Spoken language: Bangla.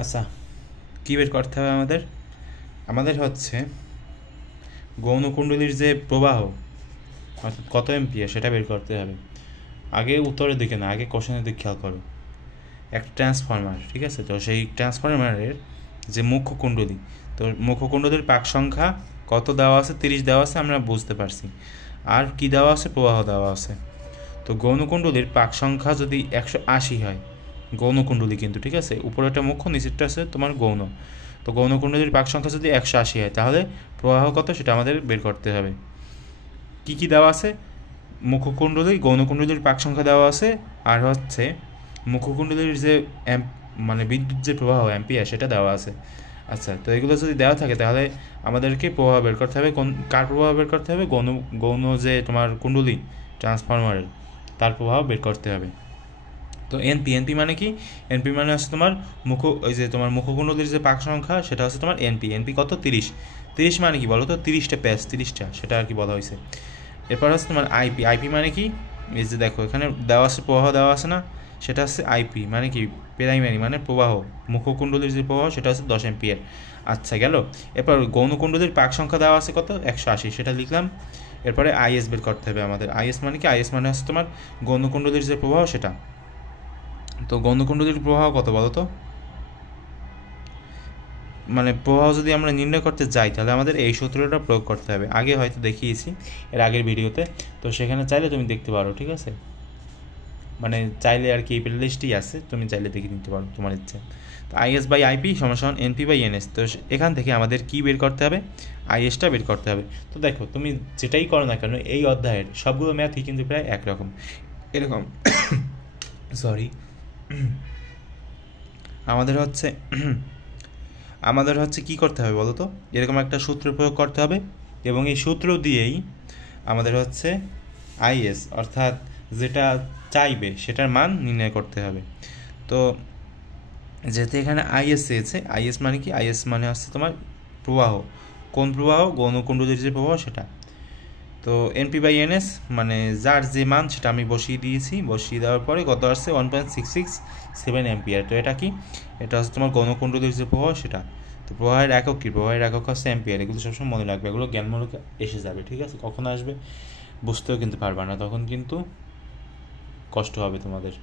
আচ্ছা, কী বের করতে হবে আমাদের? আমাদের হচ্ছে গৌণকুণ্ডলীর যে প্রবাহ অর্থাৎ কত এম্পিয়ার সেটা বের করতে হবে। আগে উত্তরের দিকে না, আগে কোশ্চেনের দিকে খেয়াল করো। একটা ট্রান্সফরমার, ঠিক আছে? তো সেই ট্রান্সফরমারের যে মুখ্য কুণ্ডলী, তো মুখ্য কুণ্ডলীর পাক সংখ্যা কত দেওয়া আছে? 30 দেওয়া আছে, আমরা বুঝতে পারছি। আর কি দেওয়া আছে? প্রবাহ দেওয়া আছে। তো গৌণকুণ্ডলীর পাক সংখ্যা যদি 180 হয়, গৌণকুণ্ডলী কিন্তু, ঠিক আছে, উপরেটা মুখ্য, নিচেরটা আছে তোমার গৌণ। তো গৌণকুণ্ডলীর পাক সংখ্যা যদি 180 হয়, তাহলে প্রবাহ কত সেটা আমাদের বের করতে হবে। কি কি দেওয়া আছে? মুখকুণ্ডলী, গৌণকুণ্ডলীর পাক সংখ্যা দেওয়া আছে, আর হচ্ছে মুখকুণ্ডলীর যে মানে বিদ্যুৎ যে প্রবাহ অ্যাম্পিয়ার সেটা দেওয়া আছে। আচ্ছা, তো এগুলো যদি দেওয়া থাকে তাহলে আমাদেরকে প্রবাহ বের করতে হবে। কার প্রবাহ বের করতে হবে? গৌণ গৌণ যে তোমার কুণ্ডলী ট্রান্সফরমারের, তার প্রবাহ বের করতে হবে। তো এনপি, এনপি মানে কি? এনপি মানে হচ্ছে তোমার ওই যে তোমার মুখকুণ্ডলীর যে পাক সংখ্যা সেটা হচ্ছে তোমার এনপি। এনপি কত? 30। 30 মানে কি বলো তো? 30টা প্যাচ, 30টা, সেটা আর কি বলা হয়েছে। এরপর হচ্ছে তোমার আইপি। আইপি মানে কি? এই যে দেখো এখানে দেওয়া আছে, প্রবাহ দেওয়া আছে না, সেটা হচ্ছে আইপি মানে কি? প্রাইমারি মানে প্রবাহ, মুখকুণ্ডলীর যে প্রবাহ সেটা হচ্ছে 10 এম্পিয়ার। আচ্ছা, গেল। এরপর গৌণকুণ্ডলীর পাক সংখ্যা দেওয়া আছে কত? 180, সেটা লিখলাম। এরপরে আইএস বের করতে হবে আমাদের। আইএস মানে কি? আইএস মানে হচ্ছে তোমার গৌণকুণ্ডলীর যে প্রবাহ সেটা। তো গৌণকুণ্ডলীর প্রবাহ কত বলো তো? মানে প্রবাহ যদি আমরা নির্ণয় করতে যাই তাহলে আমাদের এই সূত্রটা প্রয়োগ করতে হবে। আগে হয়তো দেখিয়েছি এর আগের ভিডিওতে, তো সেখানে চাইলে তুমি দেখতে পারো, ঠিক আছে? মানে চাইলে আর কি, এই প্লেলিস্টই আছে, তুমি চাইলে দেখে নিতে পারো তোমার ইচ্ছে। তো আইএস বাই আইপি সমান এনপি বাই এনএস। তো এখান থেকে আমাদের কি বের করতে হবে? আইএসটা বের করতে হবে। তো দেখো তুমি যেটাই করো না কেন এই অধ্যায়ের সবগুলো ম্যাথই কিন্তু প্রায় একরকম, এরকম। সরি, আমাদের হচ্ছে কি করতে হবে বলো তো? এরকম একটা সূত্র প্রয়োগ করতে হবে, এবং এই সূত্র দিয়েই আমাদের হচ্ছে আইএস অর্থাৎ যেটা চাইবে সেটার মান নির্ণয় করতে হবে। তো যেহেতু এখানে আইএস চেয়েছে, আইএস মানে কি? আইএস মানে হচ্ছে তোমার প্রবাহ। কোন প্রবাহ? গৌণকুণ্ডলীর যে প্রবাহ সেটা। তো এনপি বাই এনএস মানে যার যে মান সেটা আমি বসিয়ে দিয়েছি। বসিয়ে দেওয়ার পরে কত আসছে? 1.667 অ্যাম্পিয়ার। তো এটা কি? এটা হচ্ছে তোমার গৌণকুণ্ডলীর যে প্রবাহ সেটা। তো প্রবাহের একক কি? প্রবাহের একক হচ্ছে অ্যাম্পিয়ার। এগুলো সবসময় মনে রাখবে, এগুলো জ্ঞানমূলক এসে যাবে, ঠিক আছে? কখন আসবে বুঝতেও কিন্তু পারবা না, তখন কিন্তু কষ্ট হবে তোমাদের।